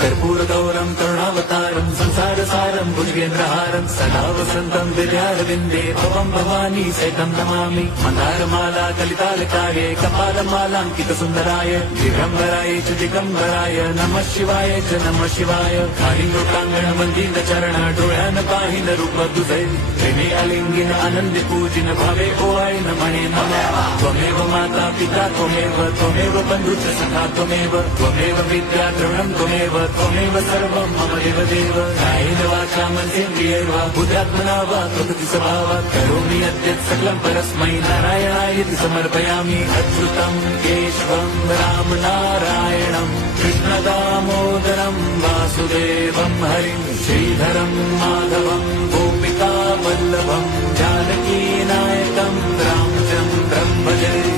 कर्पूरगौरं करुणावतारं संसारसारं भुजगेन्द्रहारं सदा वसन्तं विद्यारविन्दे भवं भवानी सहितं नमामि। मन्दारमाला कलितालकाये कपालमालाङ्कितसुन्दराय दिगम्बराय च दिगम्बराय नमः शिवाय च नमः शिवाय। कालिङ्गोटाङ्गणमन्दिरचरण डोळ्यान पाहिन रूप तुझे प्रेमे अलिंगिन आनंदी पूजिन भावे ओवाळी नमणे नमः। त्वमेव माता पिता त्वमेव बन्धुश्च सखा त्वमेव विद्या द्रविणं त्वमेव सर्वं मम देवदेव। कायेन वाचा मनसेन्द्रियैर्वा बुद्ध्यात्मना वा प्रकृति स्वभावात् करोमि यद्यत् सकलं परस्मै नारायणायेति समर्पयामि। अच्युतं केशवं राम नारायणं कृष्णदामोदरं वासुदेवं हरिं श्रीधरं माधवं गोपिका वल्लभं जानकी नायकं रामचन्द्रं भजे।